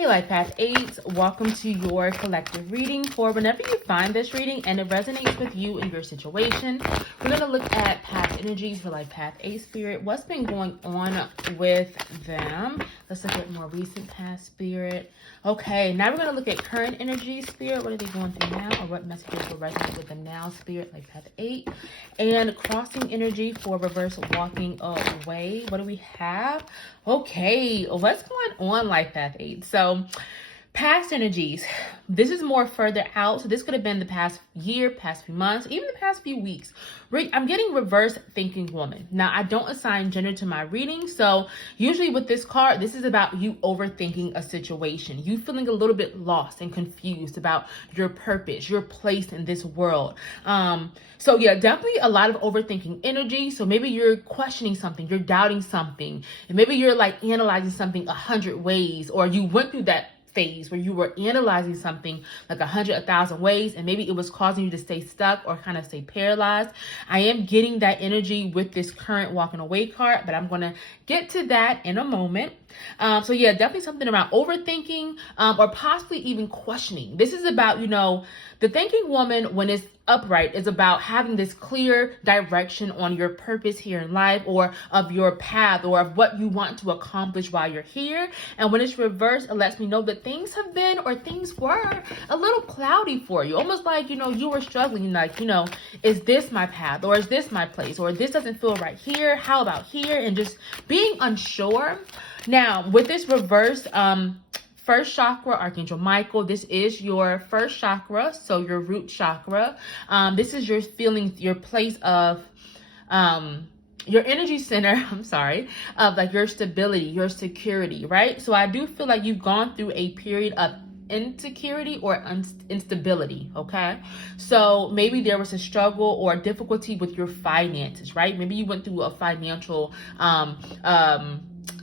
Hey Life Path 8, welcome to your collective reading for whenever you find this reading and it resonates with you and your situation. We're going to look at past energies for Life Path 8 Spirit. What's been going on with them? Let's look at more recent past Spirit. Okay, now we're going to look at current energy Spirit. What are they going through now, or what messages will resonate with them now, Spirit, Life Path 8. And crossing energy for reverse walking away. What do we have? Okay, what's going on, Life Path 8? So, past energies. This is more further out. So this could have been the past year, past few months, even the past few weeks. I'm getting reverse thinking woman. Now, I don't assign gender to my reading. So usually with this card, this is about you overthinking a situation. You feeling a little bit lost and confused about your purpose, your place in this world. So yeah, definitely a lot of overthinking energy. So maybe you're questioning something, you're doubting something, and maybe you're like analyzing something 100 ways, or you went through that phase where you were analyzing something like 1,000 ways, and maybe it was causing you to stay stuck or kind of stay paralyzed. I am getting that energy with this current walking away card, but I'm going to get to that in a moment. So yeah, definitely something around overthinking, or possibly even questioning. This is about, the thinking woman, when it's upright, is about having this clear direction on your purpose here in life, or of your path, or of what you want to accomplish while you're here. And when it's reversed, it lets me know that things have been, or things were a little cloudy for you. Almost like, you were struggling, like, is this my path, or is this my place, or this doesn't feel right here, how about here? And just being unsure. Now, with this reverse, first chakra, Archangel Michael, this is your first chakra, so your root chakra. This is your feeling, your place of, your energy center, of like your stability, your security, right? So I do feel like you've gone through a period of insecurity or instability, okay? So maybe there was a struggle or difficulty with your finances, right? Maybe you went through a financial,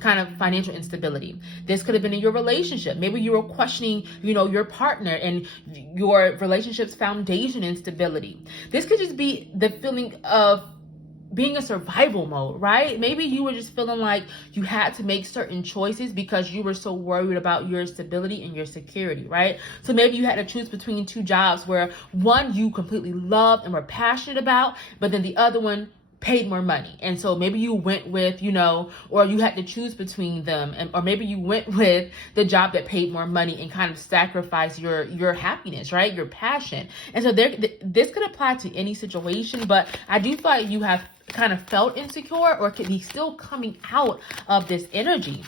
kind of financial instability. This could have been in your relationship. Maybe you were questioning, your partner and your relationship's foundation instability. This could just be the feeling of being in survival mode, right? Maybe you were just feeling like you had to make certain choices because you were so worried about your stability and your security, right? So maybe you had to choose between two jobs where one you completely loved and were passionate about, but then the other one paid more money. And so maybe you went with, or you had to choose between them, or maybe you went with the job that paid more money and kind of sacrificed your happiness, right? Your passion. And so this could apply to any situation, but I do feel like you have kind of felt insecure, or could be still coming out of this energy.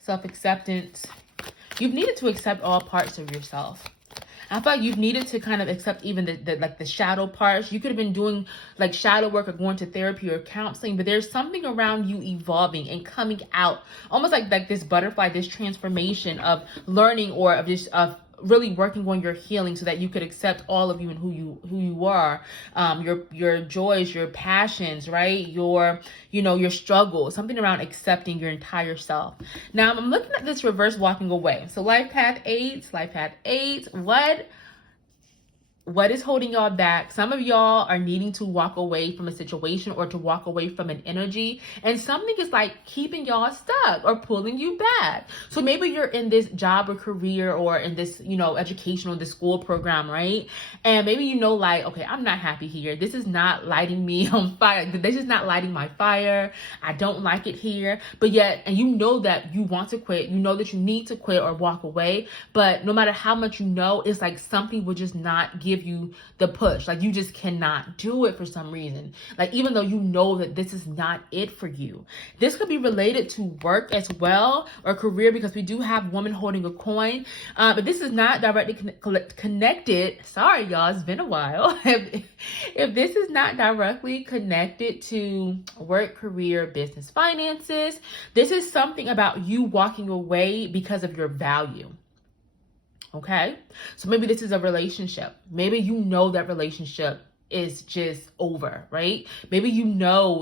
Self-acceptance. You've needed to accept all parts of yourself. I feel like you've needed to kind of accept even the shadow parts. You could have been doing like shadow work or going to therapy or counseling, but there's something around you evolving and coming out, almost like this butterfly, this transformation of learning, or of really working on your healing, so that you could accept all of you and who you are, your joys, your passions, right? Your struggles, something around accepting your entire self. Now I'm looking at this reverse walking away. So Life Path 8, what is holding y'all back? Some of y'all are needing to walk away from a situation, or to walk away from an energy, and something is like keeping y'all stuck or pulling you back. So maybe you're in this job or career, or in this, educational, this school program, right? And maybe like, okay, I'm not happy here. This is not lighting me on fire. This is not lighting my fire. I don't like it here. But yet, and that you want to quit, that you need to quit or walk away. But no matter how much it's like something will just not give you the push. Like you just cannot do it for some reason. Like even though that this is not it for you. This could be related to work as well, or career, because we do have woman holding a coin. But this is not directly connected. Sorry, y'all, it's been a while. If this is not directly connected to work, career, business, finances, this is something about you walking away because of your value. Okay, so maybe this is a relationship. Maybe that relationship is just over, right? Maybe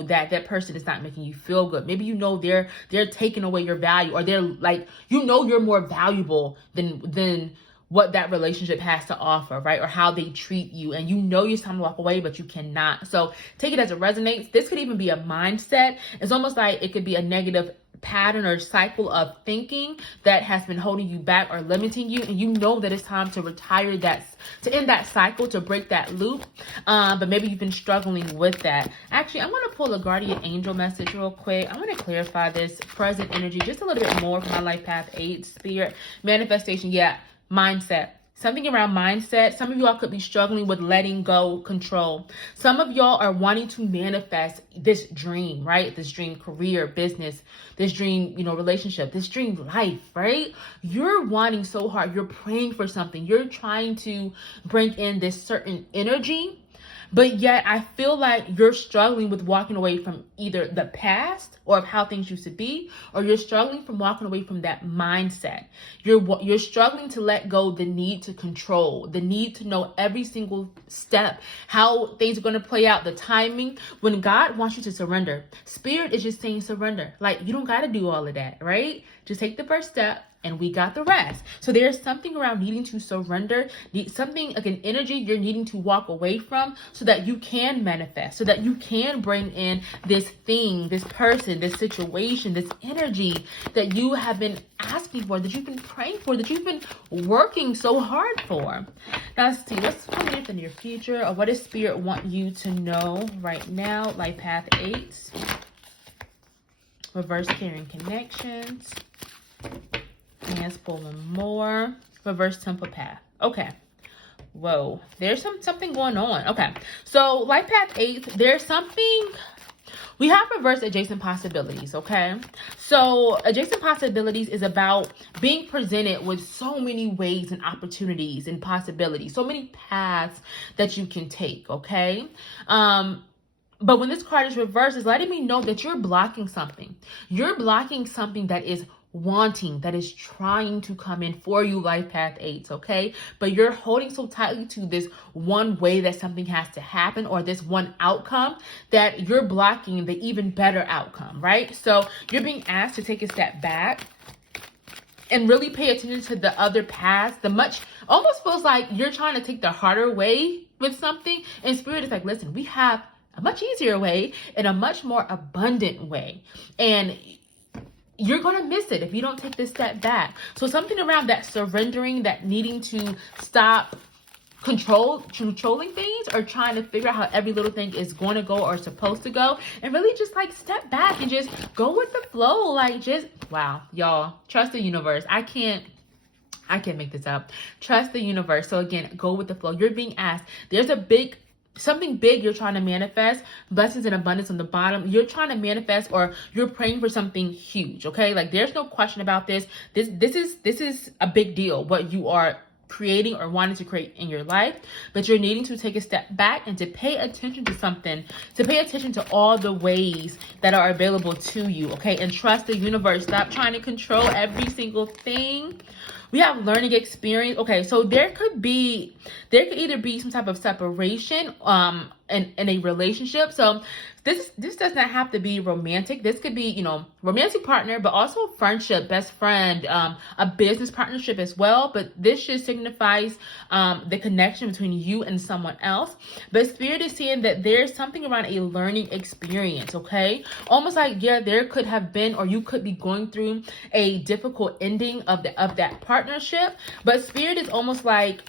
that person is not making you feel good. Maybe they're taking away your value, or they're like, you're more valuable than what that relationship has to offer, right? Or how they treat you, and it's time to walk away, but you cannot. So take it as it resonates. This could even be a mindset. It's almost like it could be a negative pattern or cycle of thinking that has been holding you back or limiting you, and you know that it's time to retire that, to end that cycle, to break that loop. But maybe you've been struggling with that. Actually, I'm going to pull a guardian angel message real quick. I want to clarify this present energy just a little bit more for my life path 8 spirit manifestation. Yeah, mindset. Something around mindset. Some of y'all could be struggling with letting go control. Some of y'all are wanting to manifest this dream, right? This dream career, business, this dream, relationship, this dream life, right? You're wanting so hard. You're praying for something. You're trying to bring in this certain energy. But yet I feel like you're struggling with walking away from either the past or of how things used to be, or you're struggling from walking away from that mindset. You're struggling to let go the need to control, the need to know every single step, how things are going to play out, the timing. When God wants you to surrender, Spirit is just saying surrender. Like, you don't got to do all of that, right? Just take the first step, and we got the rest. So there's something around needing to surrender, something like an energy you're needing to walk away from so that you can manifest, so that you can bring in this thing, this person, this situation, this energy that you have been asking for, that you've been praying for, that you've been working so hard for. Now let's see, what's coming up in your future, or what does Spirit want you to know right now? Life path 8. Reverse carrying connections. Hands pulling more. Reverse temple path. Okay. Whoa. There's something going on. Okay. So life path 8, there's something. We have reverse adjacent possibilities. Okay. So adjacent possibilities is about being presented with so many ways and opportunities and possibilities, so many paths that you can take. Okay. But when this card is reversed, it's letting me know that you're blocking something. You're blocking something that is wanting, that is trying to come in for you, life path 8, okay? But you're holding so tightly to this one way that something has to happen, or this one outcome, that you're blocking the even better outcome, right? So you're being asked to take a step back and really pay attention to the other paths. Almost feels like you're trying to take the harder way with something, and Spirit is like, listen, we have a much easier way and a much more abundant way. And you're going to miss it if you don't take this step back. So something around that surrendering, that needing to stop controlling things, or trying to figure out how every little thing is going to go or supposed to go, and really just like step back and just go with the flow. Like, just, wow, y'all, trust the universe. I can't make this up. Trust the universe. So again, go with the flow. You're being asked. There's something big you're trying to manifest, blessings and abundance on the bottom. You're trying to manifest, or you're praying for something huge, okay? Like, there's no question about this. This is a big deal, what you are creating or wanting to create in your life, but you're needing to take a step back and to pay attention to something, to pay attention to all the ways that are available to you, okay? And trust the universe. Stop trying to control every single thing. We have learning experience. Okay, so there could either be some type of separation in a relationship. So this does not have to be romantic. This could be, romantic partner, but also friendship, best friend, a business partnership as well. But this just signifies the connection between you and someone else. But Spirit is saying that there's something around a learning experience, okay? Almost like, yeah, there could have been, or you could be going through a difficult ending of that partnership. But Spirit is almost like,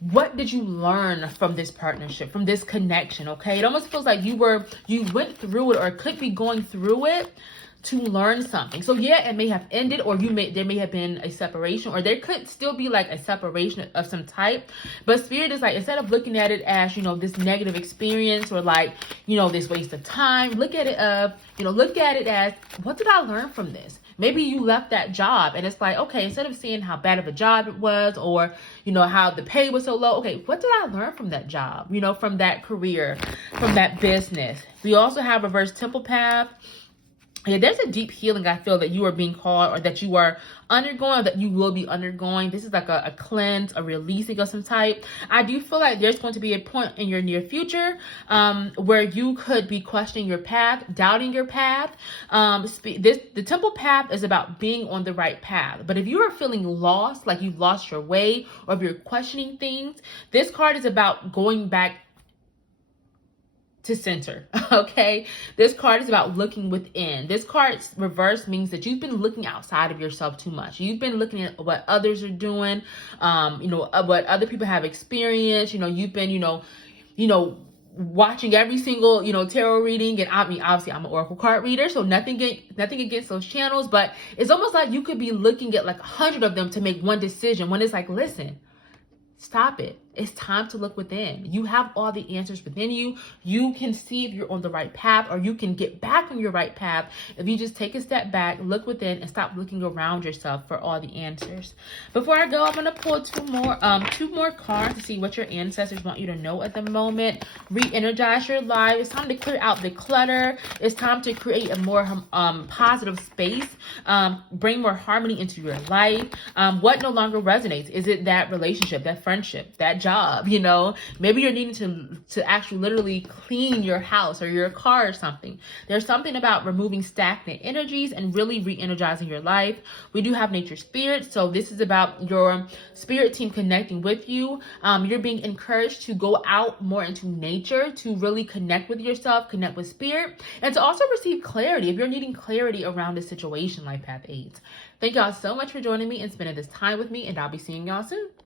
what did you learn from this partnership, from this connection, okay? It almost feels like you went through it, or could be going through it to learn something. So yeah, it may have ended, or there may have been a separation, or there could still be like a separation of some type. But Spirit is like, instead of looking at it as, this negative experience, or like, this waste of time, look at it as, what did I learn from this? Maybe you left that job and it's like, okay, instead of seeing how bad of a job it was, or, how the pay was so low, okay, what did I learn from that job, from that career, from that business? We also have reverse temple path. Yeah, there's a deep healing I feel that you are being called, or that you are undergoing, or that you will be undergoing. This is like a cleanse, a releasing of some type. I do feel like there's going to be a point in your near future where you could be questioning your path, doubting your path. The temple path is about being on the right path. But if you are feeling lost, like you've lost your way, or if you're questioning things, this card is about going back to center. Okay, this card is about looking within. This card's reverse means that you've been looking outside of yourself too much. You've been looking at what others are doing, what other people have experienced. You've been watching every single tarot reading. And I mean, obviously I'm an oracle card reader, so nothing against those channels, but it's almost like you could be looking at like 100 of them to make one decision, when it's like, listen, stop it. It's time to look within. You have all the answers within you. You can see if you're on the right path, or you can get back on your right path if you just take a step back, look within, and stop looking around yourself for all the answers. Before I go, I'm going to pull two more cards to see what your ancestors want you to know at the moment. Re-energize your life. It's time to clear out the clutter. It's time to create a more positive space. Bring more harmony into your life. What no longer resonates? Is it that relationship, that friendship, that job? Maybe you're needing to actually literally clean your house or your car or something. There's something about removing stagnant energies and really re-energizing your life. We do have nature spirits, so this is about your spirit team connecting with you. You're being encouraged to go out more into nature, to really connect with yourself, connect with spirit, and to also receive clarity if you're needing clarity around a situation. Life Path 8. Thank y'all so much for joining me and spending this time with me, and I'll be seeing y'all soon.